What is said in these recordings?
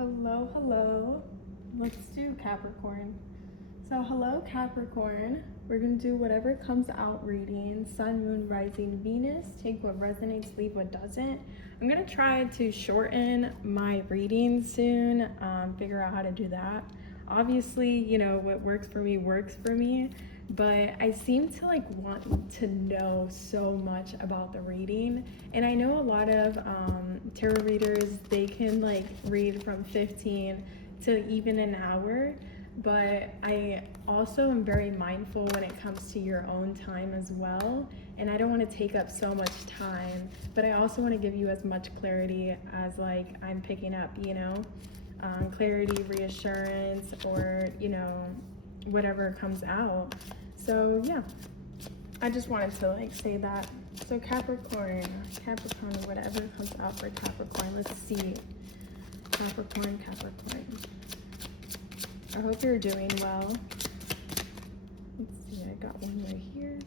Hello. Let's do Capricorn. So, hello, Capricorn. We're going to do whatever comes out reading. Sun, Moon, Rising, Venus. Take what resonates, leave what doesn't. I'm going to try to shorten my reading soon, figure out how to do that. Obviously, what works for me, but I seem to want to know so much about the reading. And I know a lot of tarot readers, they can read from 15 to even an hour, but I also am very mindful when it comes to your own time as well. And I don't want to take up so much time, but I also want to give you as much clarity as I'm picking up, clarity, reassurance, or, whatever comes out. So yeah, I just wanted to say that. So Capricorn, whatever comes out for Capricorn. Let's see. Capricorn. I hope you're doing well. Let's see, I got one right here.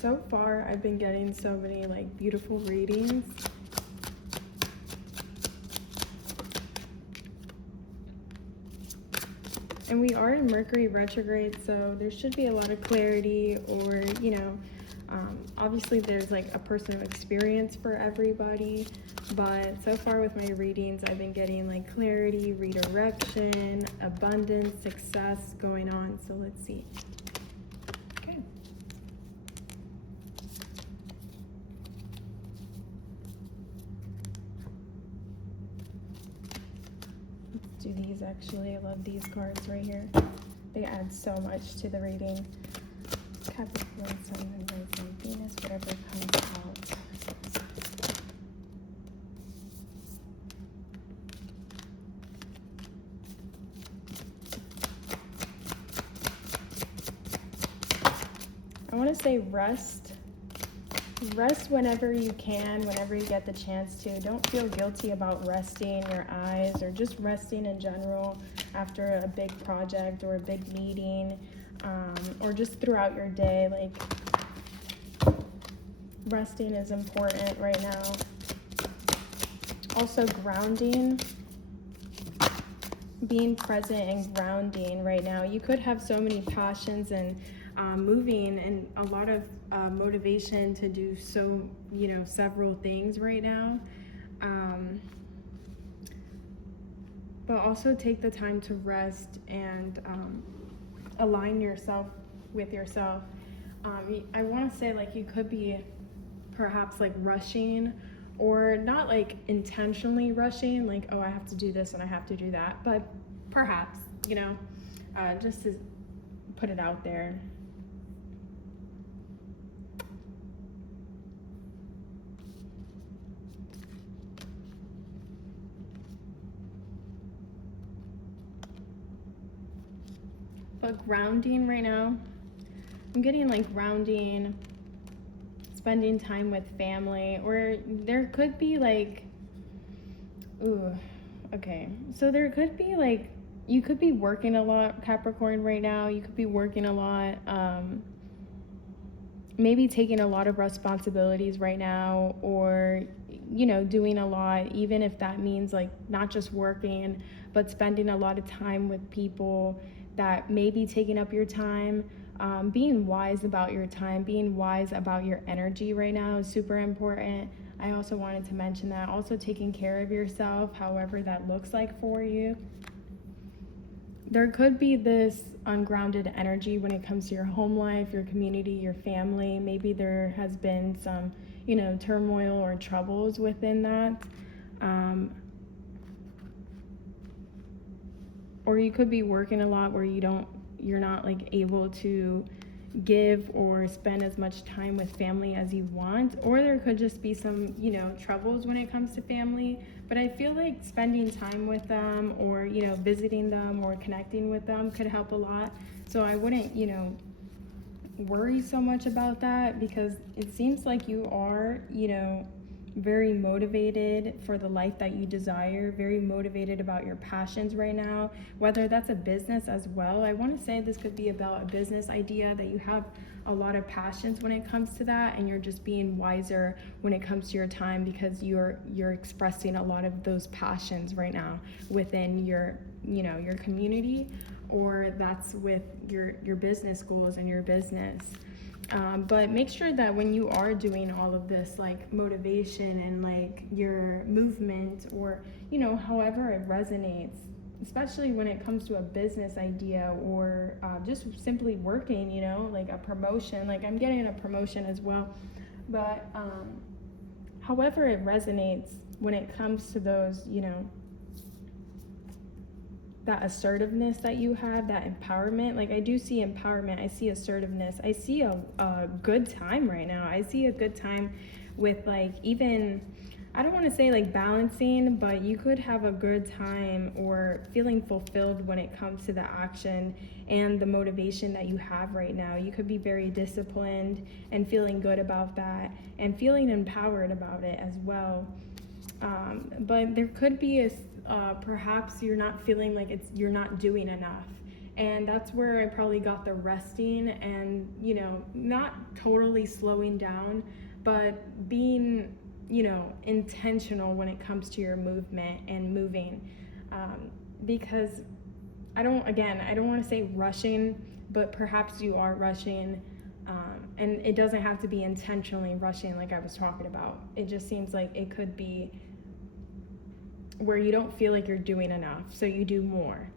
So far, I've been getting so many beautiful readings. And we are in Mercury retrograde, so there should be a lot of clarity, or, obviously there's a personal experience for everybody, but so far with my readings, I've been getting clarity, redirection, abundance, success going on. So let's see. Okay. Let's do these actually. I love these cards right here. They add so much to the reading. Capricorn, Sun, Moon, Rising, Venus, whatever comes out. I want to say rest. Rest whenever you can, whenever you get the chance to. Don't feel guilty about resting your eyes or just resting in general after a big project or a big meeting, or just throughout your day. Resting is important right now. Also grounding, being present and grounding right now. You could have so many passions and moving and a lot of motivation to do several things right now, but also take the time to rest and align yourself with yourself. I want to say you could be perhaps rushing, or not intentionally rushing, oh, I have to do this and I have to do that, but perhaps just to put it out there. But grounding right now, I'm getting grounding, spending time with family, or there could be so there could be you could be working a lot, Capricorn, right now. You could be working a lot, maybe taking a lot of responsibilities right now, or doing a lot, even if that means not just working, but spending a lot of time with people that may be taking up your time. Being wise about your time, being wise about your energy right now is super important. I also wanted to mention that. Also taking care of yourself, however that looks like for you. There could be this ungrounded energy when it comes to your home life, your community, your family. Maybe there has been some, turmoil or troubles within that. Or you could be working a lot where you're not able to give or spend as much time with family as you want. Or there could just be some, troubles when it comes to family. But I feel spending time with them, or, visiting them or connecting with them could help a lot. So I wouldn't, worry so much about that, because it seems like you are, very motivated for the life that you desire, very motivated about your passions right now, whether that's a business as well. I want to say this could be about a business idea that you have a lot of passions when it comes to that, and you're just being wiser when it comes to your time because you're expressing a lot of those passions right now within your your community, or that's with your business goals and your business. But make sure that when you are doing all of this, like motivation and like your movement, or however it resonates, especially when it comes to a business idea, or just simply working, like a promotion. Like I'm getting a promotion as well, but however it resonates when it comes to those, that assertiveness that you have, that empowerment. Like I do see empowerment, I see assertiveness, I see a good time right now. I see a good time with like, even, I don't want to say like balancing, but you could have a good time or feeling fulfilled when it comes to the action and the motivation that you have right now. You could be very disciplined and feeling good about that and feeling empowered about it as well. But there could be perhaps you're not feeling like you're not doing enough, and that's where I probably got the resting and not totally slowing down, but being intentional when it comes to your movement and moving, because I don't want to say rushing, but perhaps you are rushing. And it doesn't have to be intentionally rushing like I was talking about. It just seems like it could be where you don't feel like you're doing enough, so you do more.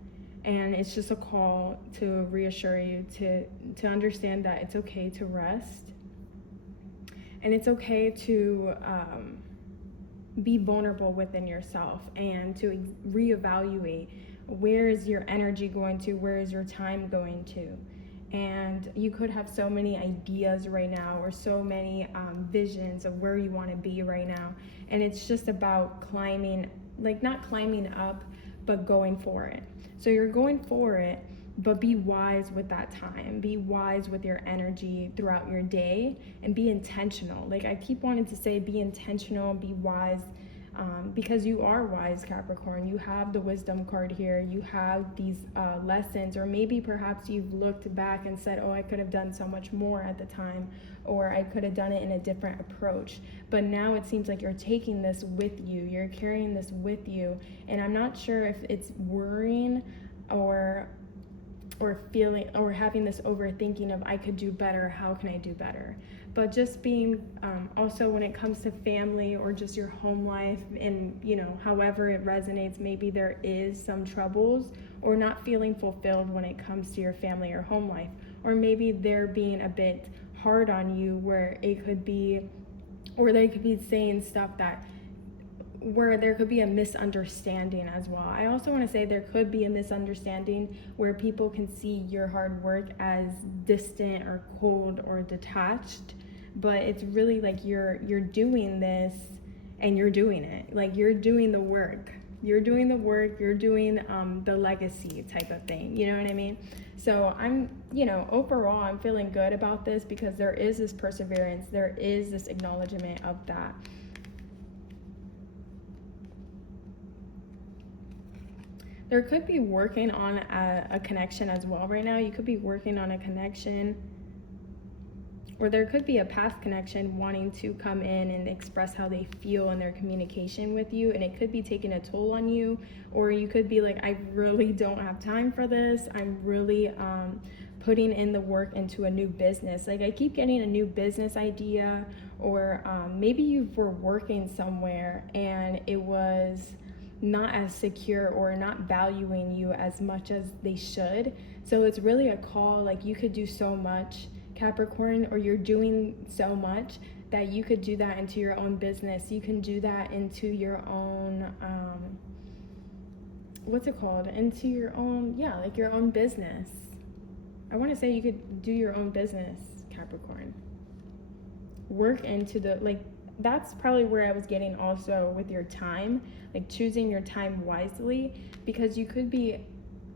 And it's just a call to reassure you to understand that it's okay to rest, and it's okay to be vulnerable within yourself and to reevaluate where is your energy going to, where is your time going to. And you could have so many ideas right now, or so many visions of where you want to be right now, and it's just about climbing, like not climbing up, but going for it. So you're going for it, but be wise with that time, be wise with your energy throughout your day, and be intentional. Like I keep wanting to say, be intentional, be wise, because you are wise, Capricorn. You have the wisdom card here. You have these lessons, or maybe perhaps you've looked back and said, oh, I could have done so much more at the time, or I could have done it in a different approach. But now it seems like you're taking this with you. You're carrying this with you. And I'm not sure if it's worrying or feeling or having this overthinking of I could do better, how can I do better? But just being also when it comes to family or just your home life, and however it resonates, maybe there is some troubles or not feeling fulfilled when it comes to your family or home life, or maybe they're being a bit hard on you, where it could be, or they could be saying stuff that where there could be a misunderstanding as well. I also want to say there could be a misunderstanding where people can see your hard work as distant or cold or detached, but it's really like you're doing this and you're doing it. Like you're doing the work. You're doing the work, you're doing the legacy type of thing, you know what I mean? So I'm, overall I'm feeling good about this because there is this perseverance, there is this acknowledgement of that. There could be working on a connection as well right now. You could be working on a connection, or there could be a past connection wanting to come in and express how they feel in their communication with you, and it could be taking a toll on you. Or you could be like, I really don't have time for this. I'm really putting in the work into a new business. Like I keep getting a new business idea, or maybe you were working somewhere and it was not as secure or not valuing you as much as they should. So it's really a call, like you could do so much, Capricorn, or you're doing so much that you could do that into your own business. You can do that into your own into your own, like your own business. I want to say you could do your own business, Capricorn. Work into that's probably where I was getting also with your time, like choosing your time wisely, because you could be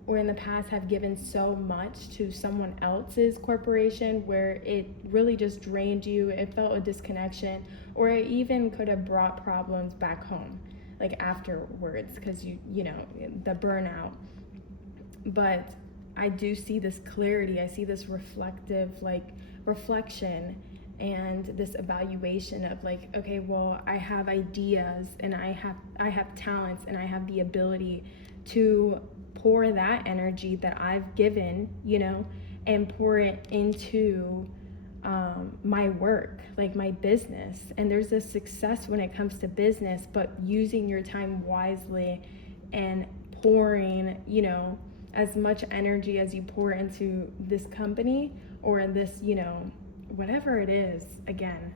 or in the past have given so much to someone else's corporation where it really just drained you, it felt a disconnection, or it even could have brought problems back home, like afterwards, because you know, the burnout. But I do see this clarity, I see this reflective, like, reflection and this evaluation of like, okay, well, I have ideas and I have talents and I have the ability to pour that energy that I've given, you know, and pour it into my work, like my business. And there's a success when it comes to business, but using your time wisely and pouring, you know, as much energy as you pour into this company or this, you know, whatever it is, again,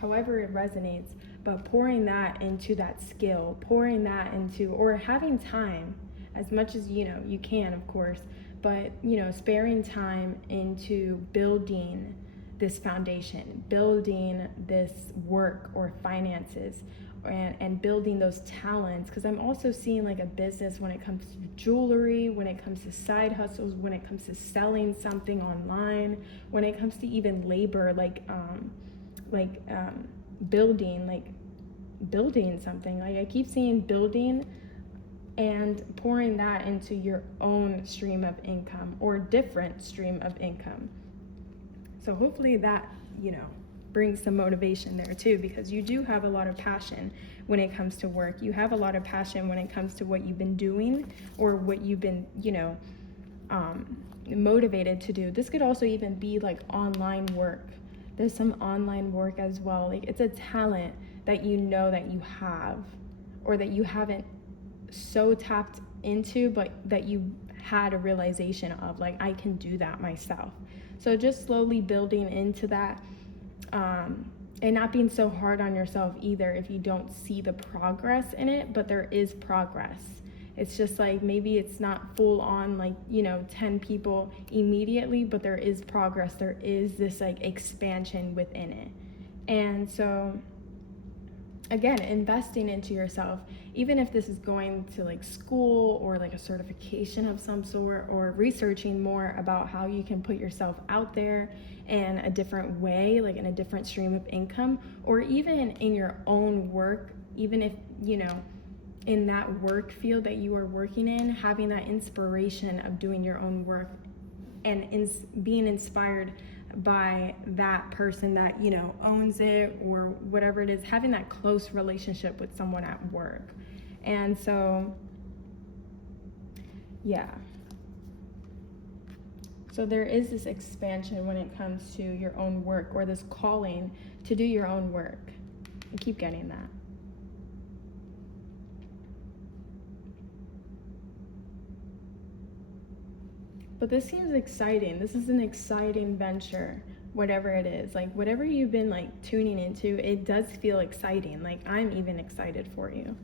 however it resonates, but pouring that into that skill, pouring that into, or having time as much as, you know, you can, of course, but, you know, sparing time into building this foundation, building this work or finances, and building those talents. Because I'm also seeing like a business when it comes to jewelry, when it comes to side hustles, when it comes to selling something online, when it comes to even labor, building something. Like I keep seeing building and pouring that into your own stream of income or different stream of income. So hopefully that, you know, brings some motivation there too, because you do have a lot of passion when it comes to work. You have a lot of passion when it comes to what you've been doing or what you've been, you know, motivated to do. This could also even be like online work. There's some online work as well. Like it's a talent that you know that you have, or that you haven't so tapped into, but that you had a realization of, like, I can do that myself. So just slowly building into that, and not being so hard on yourself either if you don't see the progress in it, but there is progress. It's just like maybe it's not full on, like, you know, 10 people immediately, but there is progress. There is this like expansion within it. And so again, investing into yourself, even if this is going to like school or like a certification of some sort, or researching more about how you can put yourself out there in a different way, like in a different stream of income, or even in your own work, even if, you know, in that work field that you are working in, having that inspiration of doing your own work and being inspired by that person that, you know, owns it or whatever it is, having that close relationship with someone at work. And so, yeah. So there is this expansion when it comes to your own work, or this calling to do your own work. I keep getting that. But this seems exciting. This is an exciting venture, whatever it is. Like whatever you've been like tuning into, it does feel exciting. Like I'm even excited for you.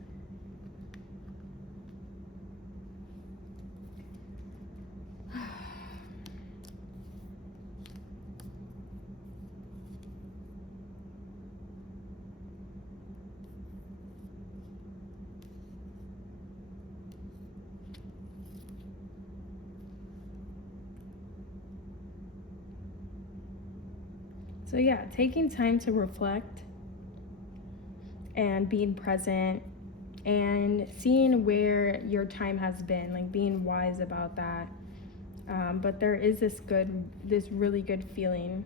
So yeah, taking time to reflect and being present and seeing where your time has been, like being wise about that. But there is this really good feeling.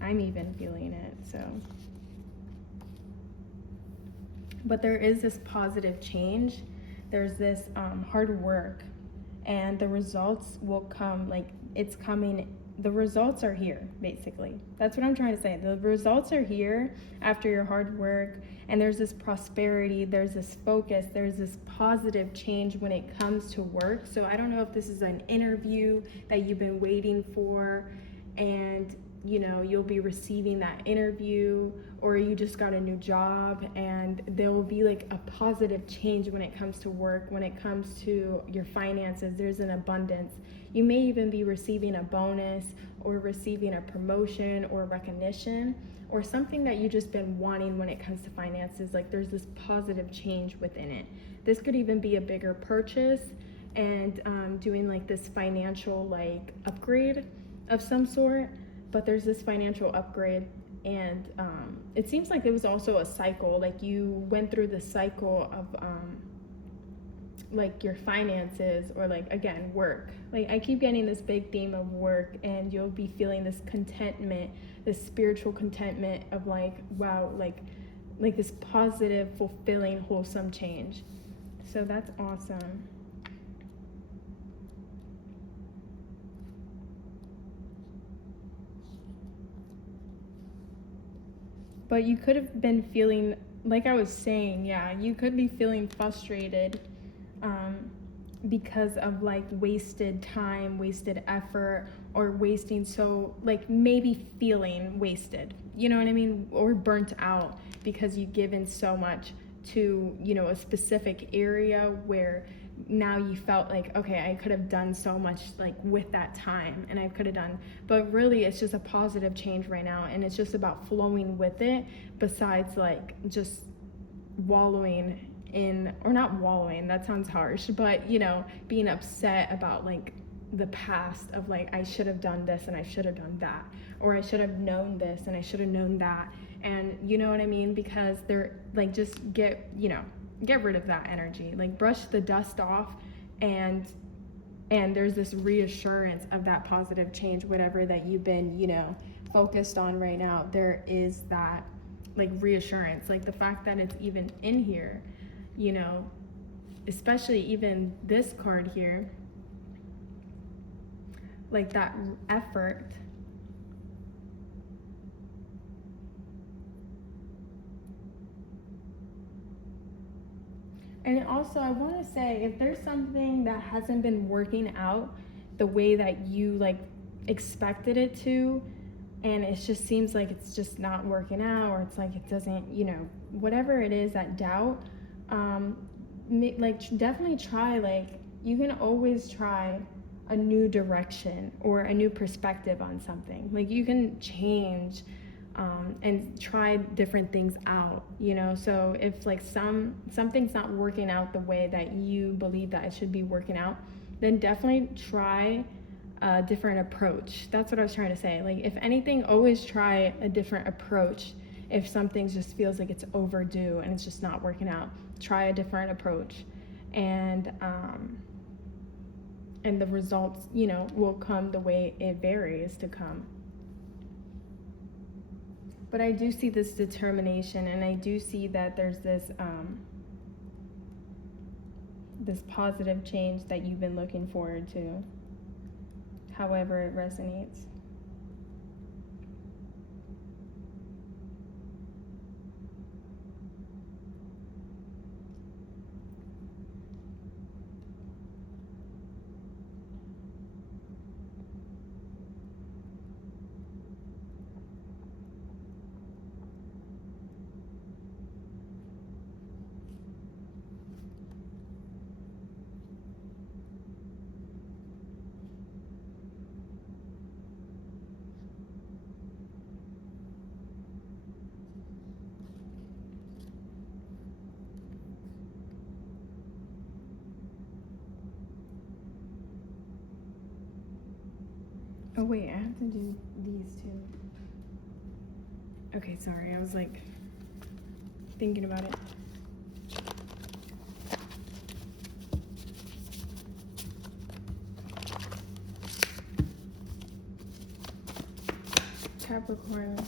I'm even feeling it, so. But there is this positive change. There's this hard work, and the results will come, like it's coming. The results are here, basically. That's what I'm trying to say. The results are here after your hard work, and there's this prosperity, there's this focus, there's this positive change when it comes to work. So I don't know if this is an interview that you've been waiting for, and you know, you'll be receiving that interview, or you just got a new job, and there will be like a positive change when it comes to work, when it comes to your finances. There's an abundance. You may even be receiving a bonus or receiving a promotion or recognition or something that you've just been wanting when it comes to finances. Like there's this positive change within it. This could even be a bigger purchase and doing like this financial like upgrade of some sort, but there's this financial upgrade, and it seems like it was also a cycle. Like you went through the cycle of like your finances, or like again work. Like I keep getting this big theme of work, and you'll be feeling this contentment, this spiritual contentment of like, wow, like this positive, fulfilling, wholesome change. So that's awesome. But you could have been feeling, like I was saying, yeah, you could be feeling frustrated because of like wasted time, wasted effort, or wasting, so like maybe feeling wasted, you know what I mean? Or burnt out because you've given so much to, you know, a specific area where now you felt like, okay, I could have done so much like with that time, and I could have done, but really it's just a positive change right now, and it's just about flowing with it, besides like just wallowing in, or not wallowing, that sounds harsh, but you know, being upset about like the past of like, I should have done this and I should have done that, or I should have known this and I should have known that, and you know what I mean? Because they're like, just get, you know, get rid of that energy, like brush the dust off, and there's this reassurance of that positive change, whatever that you've been, you know, focused on right now. There is that like reassurance, like the fact that it's even in here, you know, especially even this card here, like that effort. And also, I want to say, if there's something that hasn't been working out the way that you like expected it to, and it just seems like it's just not working out, or it's like it doesn't, you know, whatever it is, that doubt, like definitely try, like you can always try a new direction or a new perspective on something. Like you can change and try different things out, you know. So if like something's not working out the way that you believe that it should be working out, then definitely try a different approach. That's what I was trying to say. Like if anything, always try a different approach. If something just feels like it's overdue and it's just not working out, try a different approach, and the results, you know, will come the way it varies to come. But I do see this determination, and I do see that there's this this positive change that you've been looking forward to, however it resonates. Oh wait, I have to do these too. Okay, sorry, I was like thinking about it. Capricorn,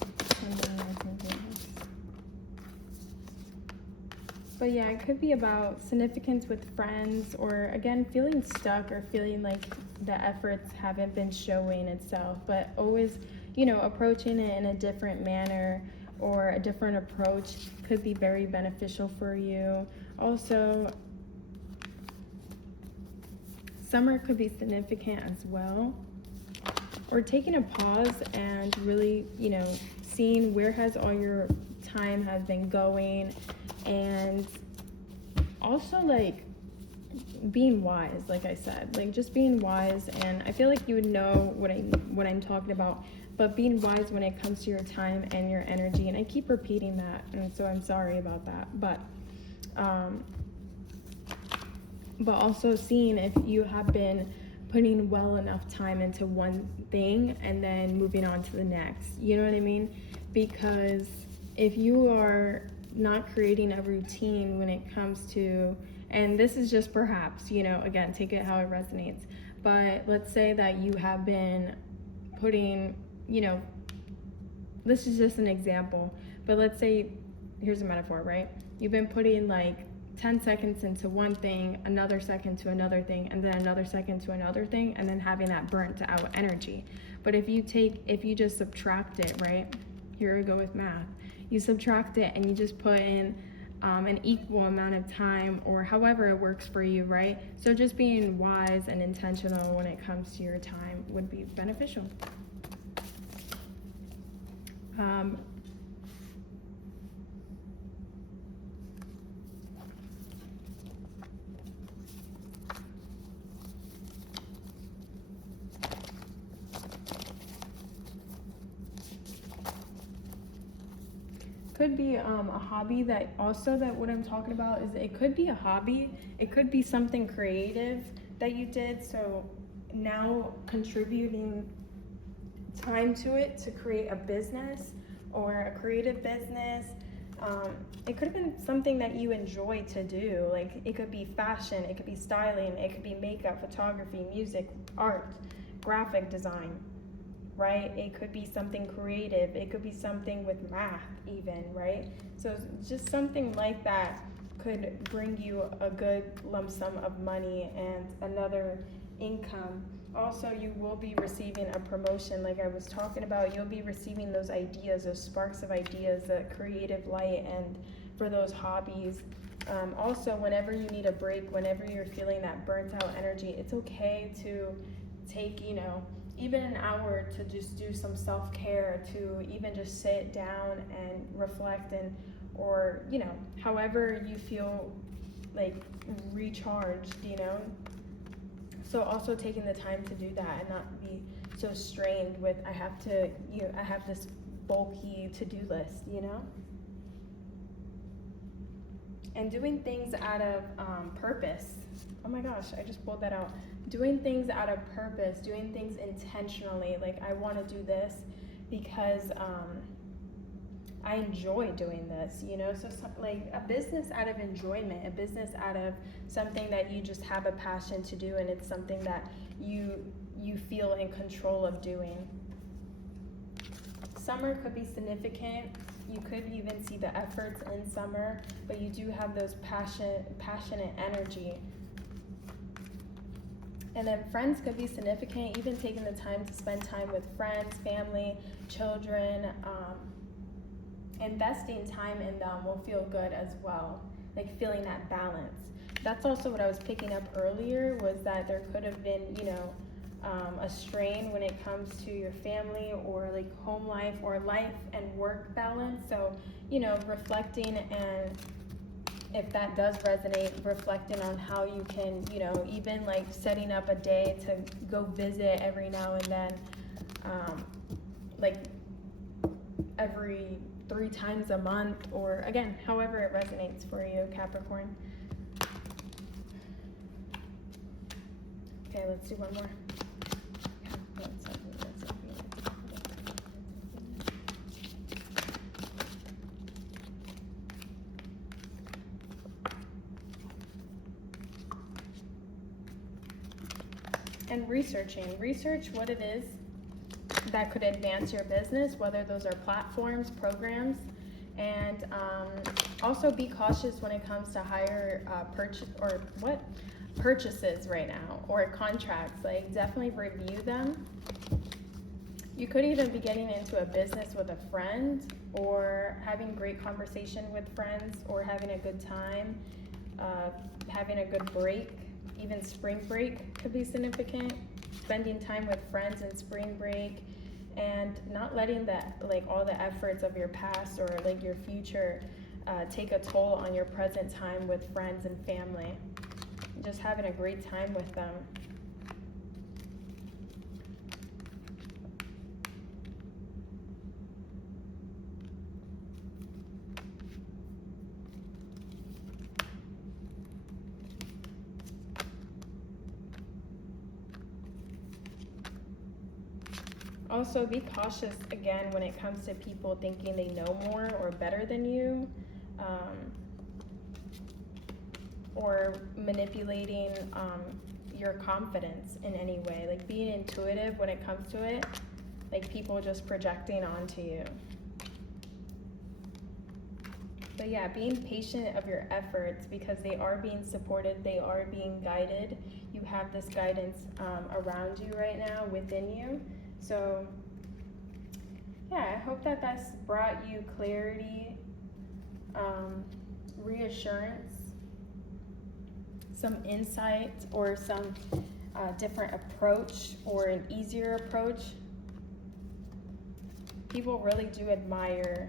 but yeah, it could be about significance with friends, or again, feeling stuck, or feeling like the efforts haven't been showing itself, but always, you know, approaching it in a different manner, or a different approach could be very beneficial for you. Also, summer could be significant as well, or taking a pause and really, you know, seeing where has all your time has been going, and also like being wise, like I said, like just being wise. And I feel like you would know what I'm talking about, but being wise when it comes to your time and your energy. And I keep repeating that, and so I'm sorry about that. But also seeing if you have been putting well enough time into one thing and then moving on to the next. You know what I mean? Because if you are not creating a routine when it comes to, and this is just perhaps, you know, again, take it how it resonates, but let's say that you have been putting, you know, this is just an example, but let's say, here's a metaphor, right? You've been putting like 10 seconds into one thing, another second to another thing, and then another second to another thing, and then having that burnt out energy. But if you just subtract it, right? Here we go with math. You subtract it and you just put in an equal amount of time, or however it works for you, right? So just being wise and intentional when it comes to your time would be beneficial. Could be a hobby that what I'm talking about is, it could be a hobby, it could be something creative that you did, so now contributing time to it to create a business or a creative business. It could have been something that you enjoy to do, like it could be fashion, it could be styling, it could be makeup, photography, music, art, graphic design, right? It could be something creative, it could be something with math even, right? So just something like that could bring you a good lump sum of money and another income. Also, you will be receiving a promotion, like I was talking about. You'll be receiving those ideas, those sparks of ideas, that creative light, and for those hobbies. Also, whenever you need a break, whenever you're feeling that burnt out energy, it's okay to take, you know, even an hour to just do some self-care, to even just sit down and reflect, and, or, you know, however you feel like recharged, you know. So also taking the time to do that and not be so strained with, I have this bulky to-do list, you know. And doing things out of purpose. Oh my gosh, I just pulled that out. Doing things out of purpose, doing things intentionally. Like, I want to do this because I enjoy doing this, you know. So like a business out of enjoyment, a business out of something that you just have a passion to do, and it's something that you feel in control of doing. Summer could be significant. You could even see the efforts in summer, but you do have those passionate energy. And then friends could be significant, even taking the time to spend time with friends, family, children. Investing time in them will feel good as well, like feeling that balance. That's also what I was picking up earlier, was that there could have been, you know, a strain when it comes to your family, or like home life, or life and work balance. So, you know, reflecting, and if that does resonate, reflecting on how you can, you know, even like setting up a day to go visit every now and then, like every 3 times a month, or again, however it resonates for you, Capricorn. Okay, let's do one more. And research what it is that could advance your business, whether those are platforms, programs, and also be cautious when it comes to higher purchases right now, or contracts. Like, definitely review them. You could even be getting into a business with a friend, or having great conversation with friends, or having a good time, having a good break. Even spring break could be significant. spending time with friends in spring break, and not letting that, like, all the efforts of your past or like your future take a toll on your present time with friends and family. Just having a great time with them. Also, be cautious again when it comes to people thinking they know more or better than you, or manipulating your confidence in any way. Like being intuitive when it comes to it, like people just projecting onto you. But yeah, being patient of your efforts, because they are being supported, they are being guided. You have this guidance around you right now, within you. So yeah, I hope that that's brought you clarity, reassurance, some insight, or some different approach, or an easier approach. People really do admire.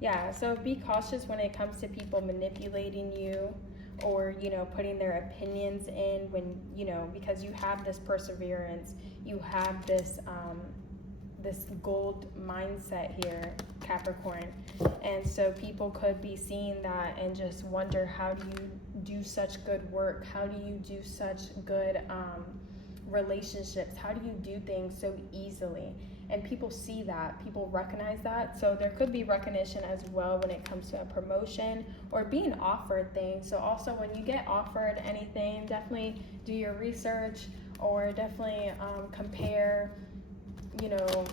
Yeah, so be cautious when it comes to people manipulating you, or, you know, putting their opinions in, when, you know, because you have this perseverance, you have this this gold mindset here, Capricorn. And so people could be seeing that and just wonder, how do you do such good work? How do you do such good relationships? How do you do things so easily? And people see that, people recognize that. So there could be recognition as well when it comes to a promotion or being offered things. So also when you get offered anything, definitely do your research, or definitely compare, you know,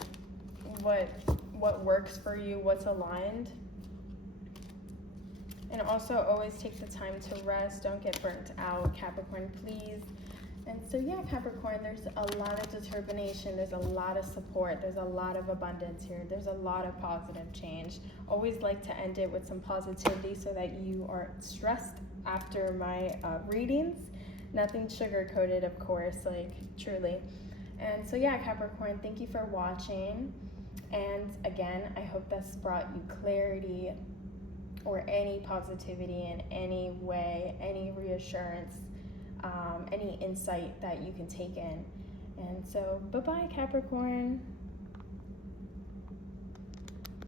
what works for you, what's aligned. And also always take the time to rest. Don't get burnt out, Capricorn, please. And so yeah, Capricorn, there's a lot of determination, there's a lot of support, there's a lot of abundance here, there's a lot of positive change. Always like to end it with some positivity so that you aren't stressed after my readings. Nothing sugar-coated, of course, like truly. And so yeah, Capricorn, thank you for watching. And again, I hope that's brought you clarity, or any positivity in any way, any reassurance, any insight that you can take in. And so, bye-bye, Capricorn.